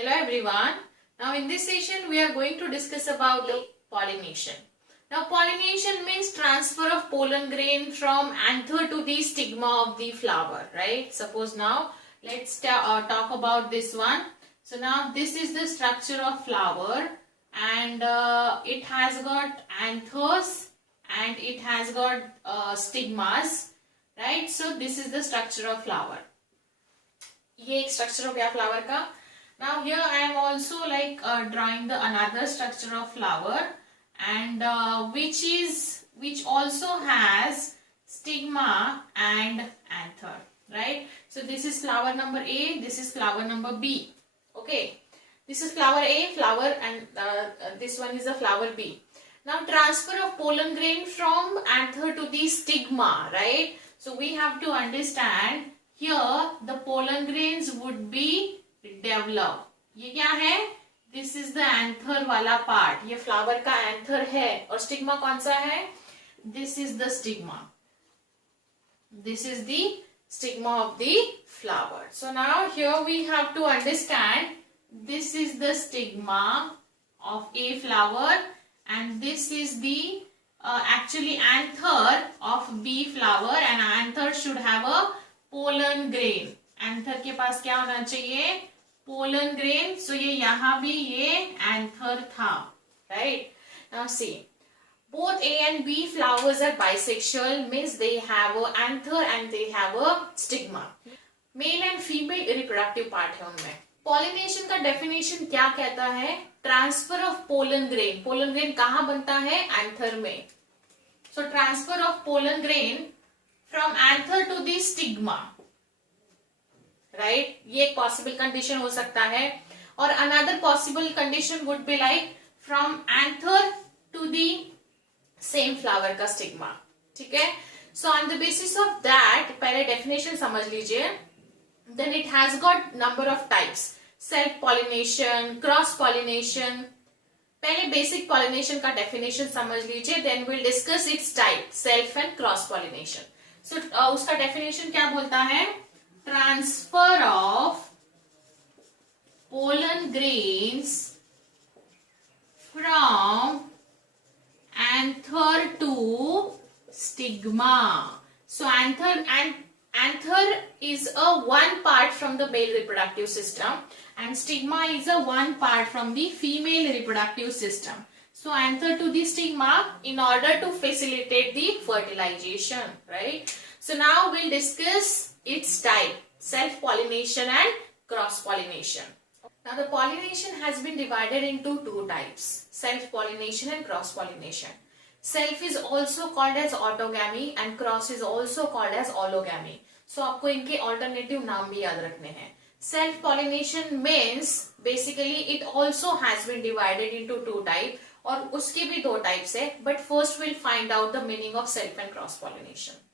Hello everyone. Now in this session we are going to discuss about the pollination. Now pollination means transfer of pollen grain from anther to the stigma of the flower, right? Suppose now let's talk about this one. So now this is the structure of flower and it has got anthers and it has got stigmas, right? So this is the structure of flower. ये एक structure हो गया flower का. Now here I am also drawing the another structure of flower and which also has stigma and anther, right? So this is flower number A, this is flower number B. Okay, this is flower A, flower, and this one is the flower B. Now transfer of pollen grain from anther to the stigma, right? So we have to understand here the pollen grains would be develop. ये क्या है? This is the anther वाला पार्ट. ये flower का anther है और stigma कौन सा है? This is the stigma. This is the stigma of the flower. So now here we have to understand this is the stigma of a flower and this is the actually anther of B flower and anther should have a pollen grain. Anther के पास क्या होना चाहिए? Pollen grain. सो ये यहां भी ये anther था, right? Now see, both A and B flowers are bisexual, means they have a anther and they have a stigma. Male and female reproductive part है उनमें. पॉलिनेशन का डेफिनेशन क्या कहता है? Transfer of pollen grain. Pollen grain कहां बनता है? Anther में. So transfer of pollen grain from anther to the stigma, right? ये एक पॉसिबल कंडीशन हो सकता है. और another possible condition would be like from anther to the same flower का स्टिग्मा. ठीक है? So on the basis of that पहले डेफिनेशन समझ लीजिए. Then it has got number of types. Self pollination, cross pollination. पहले basic pollination का definition समझ लीजिए, then will discuss its type, self and cross pollination. So उसका definition क्या बोलता है? Transfer of pollen grains from anther to stigma. So anther is a one part from the male reproductive system and stigma is a one part from the female reproductive system. So anther to the stigma in order to facilitate the fertilization, right? So now we'll discuss its type, self-pollination and cross-pollination. Now the pollination has been divided into two types, self-pollination and cross-pollination. Self is also called as autogamy and cross is also called as allogamy. So आपको इनके alternative नाम भी याद रखने हैं. Self-pollination means basically it also has been divided into two types और उसके भी दो types है, but first we'll find out the meaning of self and cross-pollination.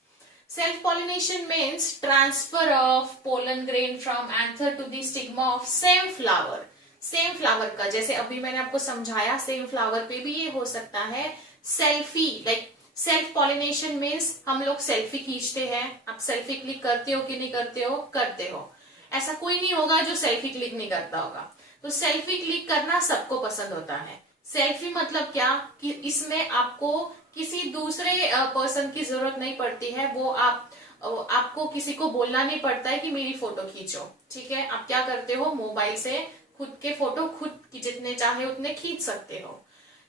Self-pollination means transfer of pollen grain from anther to the stigma of same flower. Same flower का, जैसे अभी मैंने आपको समझाया, same flower पे भी ये हो सकता है. Selfie, like self pollination means हम लोग सेल्फी खींचते हैं. आप सेल्फी क्लिक करते हो कि नहीं करते हो? करते हो. ऐसा कोई नहीं होगा जो सेल्फी क्लिक नहीं करता होगा. तो सेल्फी क्लिक करना सबको पसंद होता है. सेल्फी मतलब क्या कि इसमें आपको किसी दूसरे पर्सन की जरूरत नहीं पड़ती है. वो आपको किसी को बोलना नहीं पड़ता है कि मेरी फोटो खींचो. ठीक है? आप क्या करते हो? मोबाइल से खुद के फोटो खुद जितने चाहे उतने खींच सकते हो.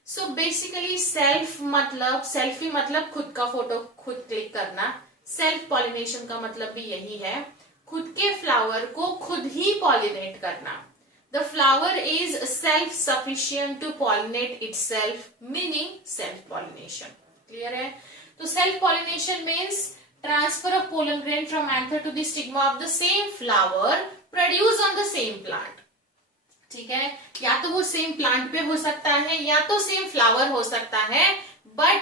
सो बेसिकली सेल्फी मतलब खुद का फोटो खुद क्लिक करना. सेल्फ पॉलिनेशन का मतलब भी यही है, खुद के फ्लावर को खुद ही पॉलिनेट करना. The flower is self-sufficient to pollinate itself, meaning self-pollination. Clear है? तो self-pollination means transfer of pollen grain from anther to the stigma of the same flower produced on the same plant. ठीक है? या तो वो same plant पे हो सकता है या तो सेम फ्लावर हो सकता है, but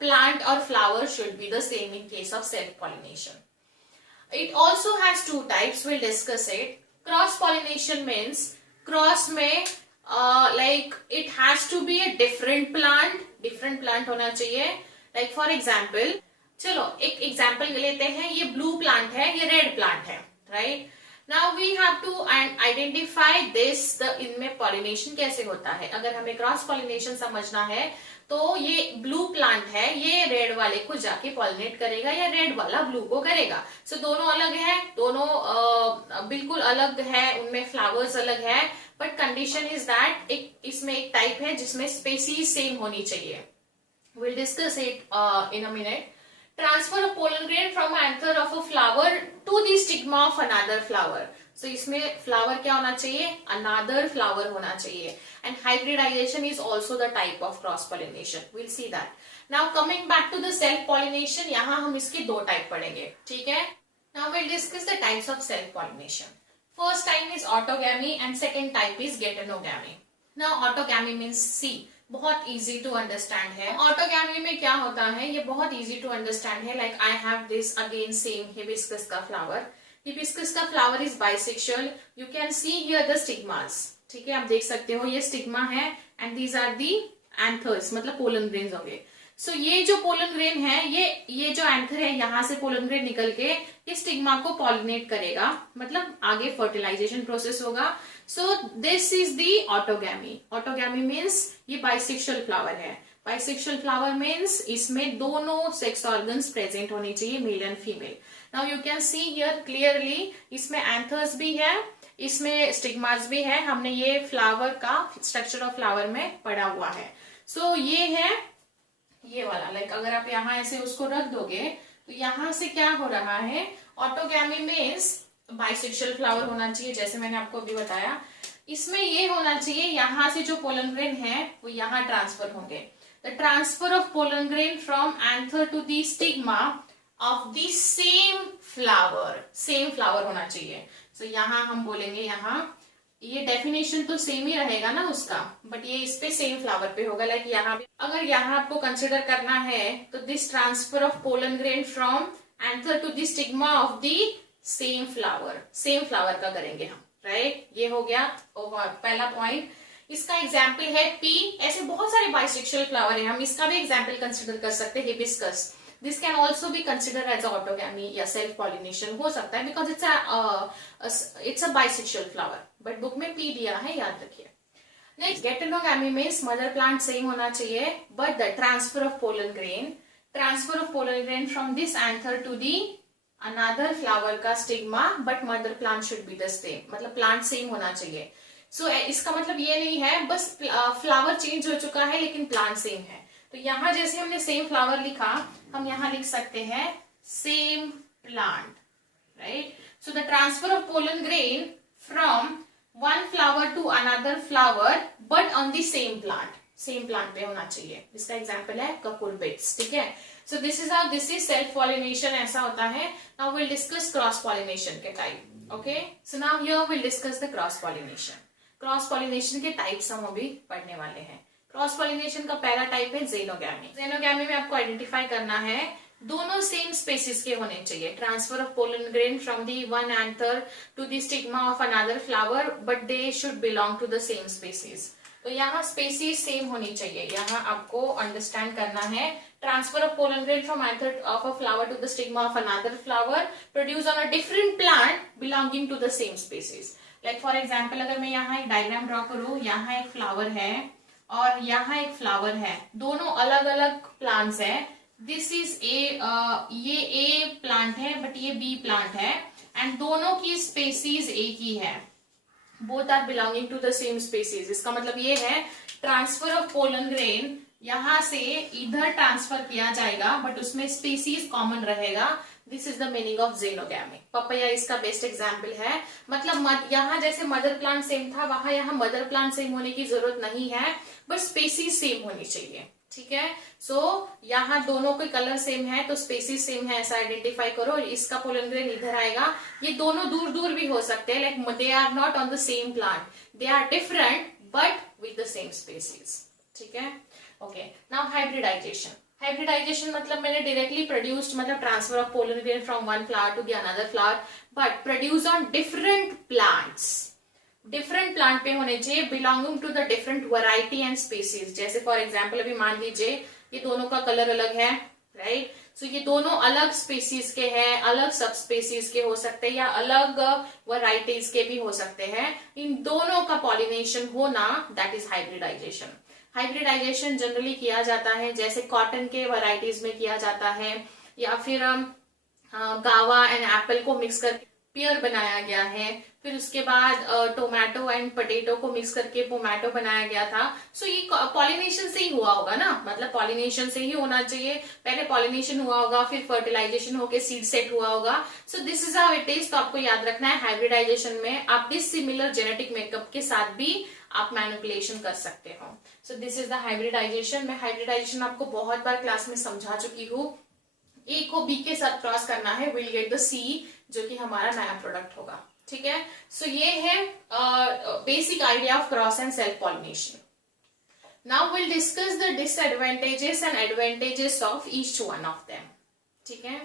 plant or flower should be the same in case of self-pollination. It also has two types. We'll discuss it. Cross pollination means cross में like it has to be a different plant होना चाहिए. Like for example, चलो एक example लेते हैं. ये blue plant है, ये रेड प्लांट है, right? Now we have to identify this the इनमें पॉलिनेशन कैसे होता है. अगर हमें क्रॉस पॉलिनेशन समझना है तो ये ब्लू प्लांट है, ये रेड वाले को जाके पॉलिनेट करेगा या रेड वाला ब्लू को करेगा. सो दोनों अलग है, दोनों बिल्कुल अलग है, उनमें फ्लावर्स अलग है, बट कंडीशन इज दैट इसमें एक टाइप है जिसमें स्पेसीज सेम होनी चाहिए. Will discuss it in a minute. Transfer of pollen grain from anther of a flower to the stigma of another flower. So इसमें फ्लावर क्या होना चाहिए, अनदर फ्लावर होना चाहिए. And hybridisation is also the type of cross pollination. Will see that. Now coming back to the self pollination, यहाँ हम इसके दो टाइप पढ़ेंगे. ठीक है. Now will discuss the types of self pollination. First type is autogamy and second type is geitonogamy. Now autogamy means see, बहुत easy to understand है. Autogamy में क्या होता है, ये बहुत easy to understand है. Like I have this again same hibiscus का flower. Hibiscus का flower is bisexual. You can see here the stigmas. ठीक है, आप देख सकते हो ये स्टिग्मा है and these are the anthers, मतलब पोलन ग्रेन्स हो गए. सो ये जो पोलन ग्रेन है, ये जो एंथर है, यहाँ से पोलन ग्रेन निकल के ये स्टिग्मा को पॉलिनेट करेगा, मतलब आगे फर्टिलाइजेशन प्रोसेस होगा. सो this is the autogamy. Autogamy means ये बाइसेक्सुअल फ्लावर है. बाइसेक्सुअल फ्लावर मीन्स इसमें दोनों सेक्स ऑर्गन्स प्रेजेंट होने चाहिए, mail and female. Now you can see here clearly, इसमें एंथर्स भी है, इसमें स्टिग्मास भी है. हमने ये फ्लावर का स्ट्रक्चर ऑफ फ्लावर में पढ़ा हुआ है. सो ये है ये वाला. लाइक अगर आप यहाँ ऐसे उसको रख दोगे तो यहाँ से क्या हो रहा है, ऑटोगैमी मीन्स बाइसेक्सुअल फ्लावर होना चाहिए, जैसे मैंने आपको अभी बताया. इसमें ये होना चाहिए, यहाँ से जो पोलन ग्रेन है वो यहाँ ट्रांसफर होंगे. The transfer of pollen grain from anther to the stigma of the same flower होना चाहिए. सो यहाँ हम बोलेंगे, यहाँ ये डेफिनेशन तो सेम ही रहेगा ना उसका, बट ये इस पे सेम फ्लावर पे होगा. लाइक यहाँ पे अगर यहाँ आपको कंसिडर करना है तो this transfer of pollen grain from anther to the stigma of the same flower का करेंगे हम. राइट, ये हो गया पहला पॉइंट. इसका एग्जाम्पल है पी. ऐसे बहुत सारे बाइसेक्सुअल फ्लावर है, हम इसका भी एग्जाम्पल कंसिडर कर सकते हैं. Hibiscus, this can also be consider as autogamy या सेल्फ पॉलिनेशन हो सकता है, because it's a bisexual flower. But book में पी दिया है, याद रखिए. Next, geitonogamy means mother plant same होना चाहिए, but the transfer of pollen grain from this anther to the another flower का stigma, but mother plant should be the same, मतलब प्लांट सेम होना चाहिए. सो इसका मतलब ये नहीं है बस फ्लावर चेंज हो चुका है लेकिन प्लांट सेम है. तो यहाँ जैसे हमने सेम फ्लावर लिखा, हम यहाँ लिख सकते हैं same plant. Right, so the transfer of pollen grain from one flower to another flower but on the same plant पे होना चाहिए. इसका एग्जाम्पल है ककुरबिट्स. ठीक है, so this is self pollination, ऐसा होता है. Now will discuss cross pollination के type. Okay, so now here will discuss the cross pollination. Cross pollination के टाइप्स हम अभी पढ़ने वाले हैं. क्रॉस पॉलिनेशन का पहला टाइप है जेनोगैमी. जेनोगैमी में आपको आइडेंटिफाई करना है, दोनों सेम स्पेसीज के होने चाहिए. Transfer of pollen grain from the one anther to the stigma of another flower, but they should belong to the same species. तो यहाँ स्पेसीज सेम होनी चाहिए. यहाँ आपको अंडरस्टैंड करना है, transfer of pollen grain from anther of a flower to the stigma of another flower produce on a different plant belonging to the same species. Like for example, अगर मैं यहाँ एक डायग्राम ड्रॉ करूँ, यहाँ एक flower है और यहाँ एक फ्लावर है, दोनों अलग अलग प्लांट्स है. दिस इज ये ए प्लांट है बट ये बी प्लांट है, एंड दोनों की स्पेसीज एक ही है. Both are belonging to the same species. इसका मतलब ये है, ट्रांसफर ऑफ पोलन ग्रेन यहाँ से इधर ट्रांसफर किया जाएगा बट उसमें स्पेसीज कॉमन रहेगा. This is the meaning of xenogamy. Papaya इसका बेस्ट एग्जाम्पल है. मतलब यहाँ जैसे मदर प्लांट सेम था, वहां यहाँ मदर प्लांट सेम होने की जरूरत नहीं है, बट स्पेसीज सेम होनी चाहिए. ठीक है, सो यहाँ दोनों के कलर सेम है तो स्पेसीज सेम है, ऐसा आइडेंटिफाई करो. इसका पोलन ग्रेन इधर आएगा. ये दोनों दूर दूर भी हो सकते हैं, like they are not on the same plant, they are different but with the same species. ठीक है, ओके. नाउ हाइब्रिडाइजेशन मतलब मैंने डायरेक्टली प्रोड्यूस्ड, मतलब transfer of pollen grain from one flower to the another flower, but produce on different plants. Different plant पे होने चाहिए, belonging to the different variety and species. जैसे for example अभी मान लीजिए ये दोनों का कलर अलग है, राइट. सो ये दोनों अलग स्पीसीज के हैं, अलग सब स्पीसीज के हो सकते हैं या अलग वैरायटीज के भी हो सकते हैं। इन दोनों का पॉलिनेशन होना that is hybridization. Hybridization generally किया जाता है जैसे कॉटन के वैरायटीज में किया जाता है, या फिर गावा एंड एप्पल को मिक्स करके पियर बनाया गया है। फिर उसके बाद टोमेटो एंड पोटैटो को मिक्स करके पोमैटो बनाया गया था। सो ये पॉलिनेशन से ही हुआ होगा ना, मतलब पॉलिनेशन से ही होना चाहिए। पहले पॉलिनेशन हुआ होगा, फिर फर्टिलाइजेशन होके सीड सेट हुआ होगा। सो this is how it is. तो आपको याद रखना है हाइब्रिडाइजेशन में आप डिसिमिलर जेनेटिक मेकअप के साथ भी आप मैनिपुलेशन कर सकते हो। So this is the hybridization. मैं हाइब्रिडाइजेशन आपको बहुत बार क्लास में समझा चुकी हूँ। ए को बी के साथ क्रॉस करना है, विल गेट द सी, जो कि हमारा नया प्रोडक्ट होगा। ठीक है, सो ये है basic idea of cross and self pollination. Now will discuss the disadvantages and advantages of each one of them. ठीक है,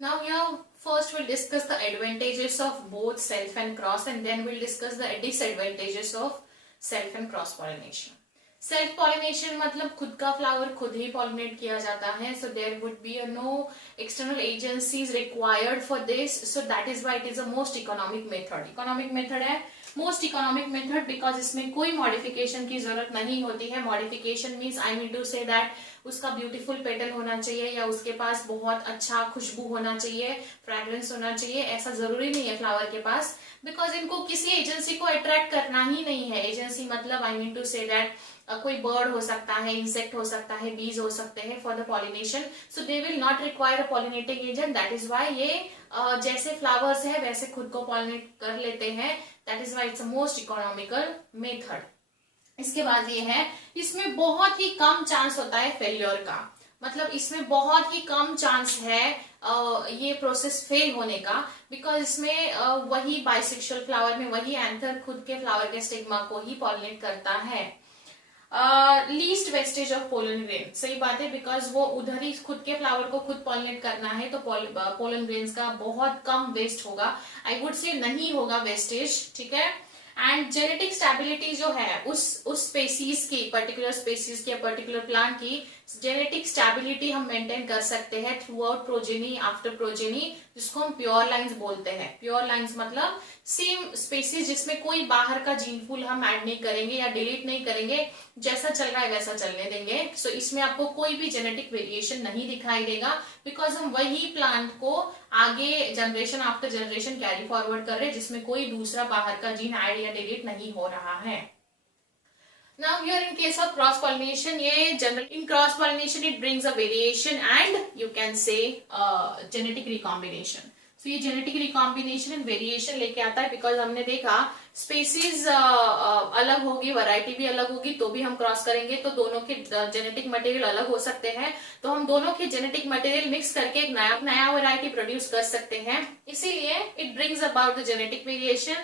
now here first we'll discuss the advantages of both self and cross, and then we'll discuss the disadvantages of self and cross pollination. Self pollination मतलब खुद का flower खुद ही pollinate किया जाता है। So there would be no external agencies required for this. So that is why it is a most economic method. Economic method है most economic method because इसमें कोई मॉडिफिकेशन की जरूरत नहीं होती है। Modification means I mean to say that उसका beautiful petal होना चाहिए या उसके पास बहुत अच्छा खुशबू होना चाहिए, फ्रेग्रेंस होना चाहिए। ऐसा जरूरी नहीं है फ्लावर के पास, बिकॉज इनको किसी एजेंसी को अट्रैक्ट करना ही नहीं है। एजेंसी मतलब I mean to say that कोई बर्ड हो सकता है, इंसेक्ट हो सकता है, बीज हो सकते हैं for the pollination. So they will not require a pollinating agent. That is why ये जैसे फ्लावर्स है वैसे खुद को पॉलिनेट कर लेते हैं। That is why it's a most economical method. इसके बाद ये है इसमें बहुत ही कम चांस होता है फेल्योर का, मतलब इसमें बहुत ही कम चांस है ये प्रोसेस फेल होने का, बिकॉज इसमें वही बाइसेक्सुअल फ्लावर में वही एंथर खुद के फ्लावर के स्टिग्मा को ही पॉलिनेट करता है। Least wastage of pollen grain, सही बात है, बिकॉज वो उधर ही खुद के फ्लावर को खुद पॉलिनेट करना है, तो पोलन ग्रेन्स का बहुत कम वेस्ट होगा। आई वुड से नहीं होगा वेस्टेज। ठीक है, एंड जेनेटिक स्टेबिलिटी जो है उस स्पेसीज की, पर्टिकुलर स्पेसीज की, पर्टिकुलर प्लांट की जेनेटिक स्टेबिलिटी हम मेंटेन कर सकते हैं through out progeny after progeny, जिसको हम प्योर लाइंस बोलते हैं। प्योर लाइंस मतलब सेम स्पेसीज जिसमें कोई बाहर का जीन पूल हम ऐड नहीं करेंगे या डिलीट नहीं करेंगे, जैसा चल रहा है वैसा चलने देंगे। सो इसमें आपको कोई भी जेनेटिक वेरिएशन नहीं दिखाई देगा, बिकॉज हम वही प्लांट को आगे generation after generation carry forward कर रहे हैं, जिसमें कोई दूसरा बाहर का जीन ऐड या डिलीट नहीं हो रहा है। Now here in case of cross pollination, ये general in cross pollination it brings a variation and you can say genetic recombination. So ये genetic recombination and variation लेके आता है, because हमने देखा species अलग होगी, variety भी अलग होगी, तो भी हम cross करेंगे तो दोनों के genetic material अलग हो सकते हैं, तो हम दोनों के genetic material mix करके एक नया variety produce कर सकते हैं। इसीलिए it brings about the genetic variation,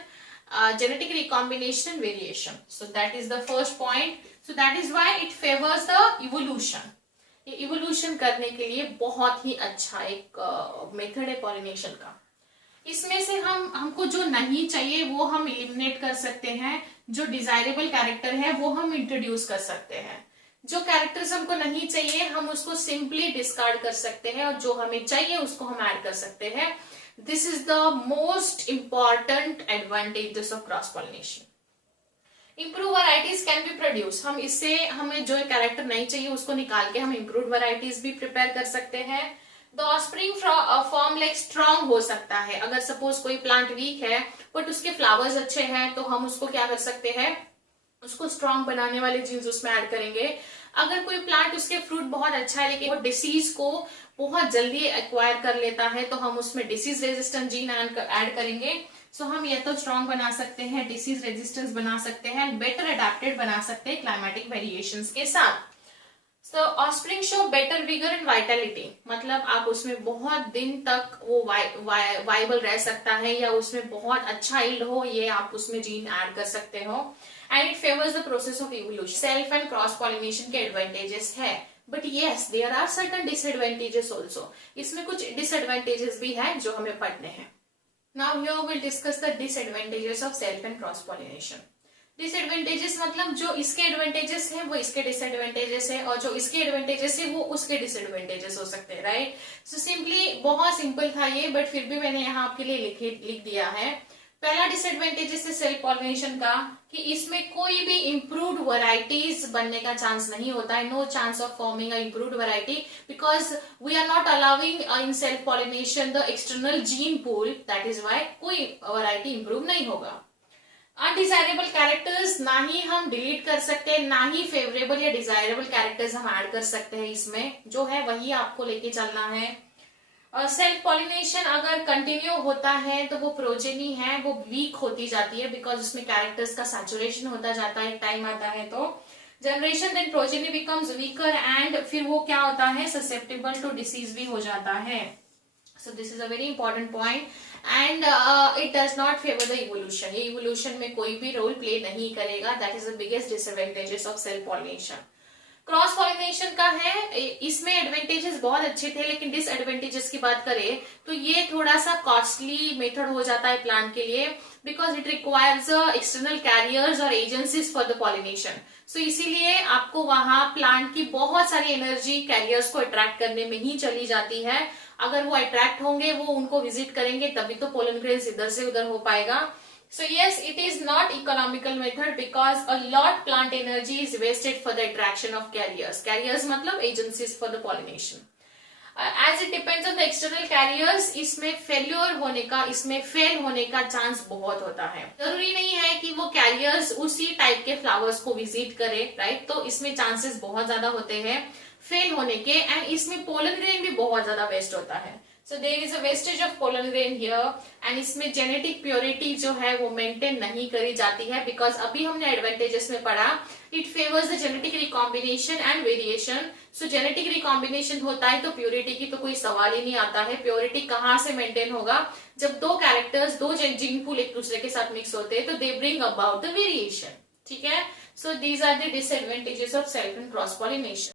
genetic recombination and variation. So that is the first point. So that is why it favors the evolution. ये evolution करने के लिए बहुत ही अच्छा एक मेथड है पॉलिनेशन का। इसमें से हमको जो नहीं चाहिए वो हम एलिमिनेट कर सकते हैं, जो डिजायरेबल कैरेक्टर है वो हम इंट्रोड्यूस कर सकते हैं। जो कैरेक्टर्स हमको नहीं चाहिए हम उसको सिंपली डिस्कार्ड कर सकते हैं, और जो हमें चाहिए उसको हम ऐड कर सकते हैं। This is the most important advantages of cross pollination. Improved varieties can be produced. हम इससे हमें जो कैरेक्टर नहीं चाहिए उसको निकाल के हम improved varieties भी प्रिपेयर कर सकते हैं। The offspring form like strong हो सकता है। अगर सपोज कोई प्लांट वीक है बट उसके फ्लावर्स अच्छे हैं, तो हम उसको क्या कर सकते हैं, उसको स्ट्रॉन्ग बनाने वाले जीन्स उसमें ऐड करेंगे। अगर कोई प्लांट उसके फ्रूट बहुत अच्छा है लेकिन वो डिसीज को बहुत जल्दी एक्वायर कर लेता है, तो हम उसमें डिसीज रेजिस्टेंट जीन ऐड करेंगे। सो हम ये तो स्ट्रॉन्ग बना सकते हैं, डिसीज रेजिस्टेंस बना सकते हैं, बेटर अडेप्टेड बना सकते हैं क्लाइमेटिक वेरिएशंस के साथ। So offspring show better vigour and vitality, मतलब आप उसमें बहुत दिन तक वो वाइबल रह सकता है या उसमें बहुत अच्छा यील्ड हो, ये आप उसमें जीन ऐड कर सकते हो। And it favours the process of evolution. Self and cross pollination के एडवांटेजेस है, but yes there are certain disadvantages also. इसमें कुछ डिसएडवांटेजेस भी है जो हमें पढ़ने हैं। Now here will discuss the disadvantages of self and cross pollination. Disadvantages मतलब जो इसके एडवांटेजेस है वो इसके डिसएडवांटेजेस है, और जो इसके एडवांटेजेस है वो उसके डिसएडवांटेजेस हो सकते हैं, राइट। सो सिंपली बहुत सिंपल था ये, बट फिर भी मैंने यहाँ आपके लिए लिख दिया है। पहला डिसएडवांटेजेस है सेल्फ पॉलिनेशन का, कि इसमें कोई भी इम्प्रूव्ड वैरायटीज बनने का चांस नहीं होता है, no chance of forming a improved variety, because we are not allowing in self pollination the external gene pool, that is why कोई वैरायटी इंप्रूव नहीं होगा। अनडिजायरेबल कैरेक्टर्स ना ही हम डिलीट कर सकते हैं, ना ही फेवरेबल या डिजायरेबल कैरेक्टर्स हम ऐड कर सकते हैं, इसमें जो है वही आपको लेके चलना है। सेल्फ पॉलिनेशन अगर कंटिन्यू होता है तो वो प्रोजेनी है वो वीक होती जाती है, बिकॉज उसमें कैरेक्टर्स का सैचुरेशन होता जाता है, टाइम आता है तो generation, then progeny becomes weaker, and फिर वो क्या होता है, ससेप्टेबल टू डिसीज भी हो जाता है। So this is a very important point, and it does not favour the evolution, ये इवोल्यूशन में कोई भी रोल प्ले नहीं करेगा, that is the biggest disadvantages of self pollination. Cross pollination का है, इसमें एडवांटेजेस बहुत अच्छे थे, लेकिन डिसएडवांटेजेस की बात करें तो ये थोड़ा सा कॉस्टली मेथड हो जाता है प्लांट के लिए, because it requires external carriers और एजेंसीज फॉर द पॉलिनेशन। सो इसीलिए आपको वहां प्लांट की बहुत सारी एनर्जी कैरियर्स को अट्रैक्ट करने में ही चली जाती है। अगर वो अट्रैक्ट होंगे, वो उनको विजिट करेंगे, तभी तो पोलन ग्रेन्स इधर से उधर हो पाएगा। So yes, it is not economical method because a lot plant energy is wasted for the attraction of carriers. Carriers मतलब agencies for the pollination. As it depends on the external carriers, इसमें failure होने का, इसमें fail होने का chance बहुत होता है। जरूरी नहीं है कि वो कैरियर्स उसी टाइप के फ्लावर्स को विजिट करे, राइट, तो इसमें चांसेस बहुत ज्यादा होते हैं फेल होने के, एंड इसमें पोलन ग्रेन भी बहुत ज्यादा वेस्ट होता है। So there is a wastage of pollen grain here, and इसमें जेनेटिक प्योरिटी जो है वो मेंटेन नहीं करी जाती है, बिकॉज अभी हमने एडवांटेजेस में पढ़ा it favours the genetic recombination and variation. So genetic recombination होता है तो प्योरिटी की तो कोई सवाल ही नहीं आता है। प्योरिटी कहाँ से मेंटेन होगा, जब दो कैरेक्टर्स, दो जीन पूल एक दूसरे के साथ मिक्स होते हैं, तो they bring about the variation, ठीक है। So these are the disadvantages of self and cross pollination.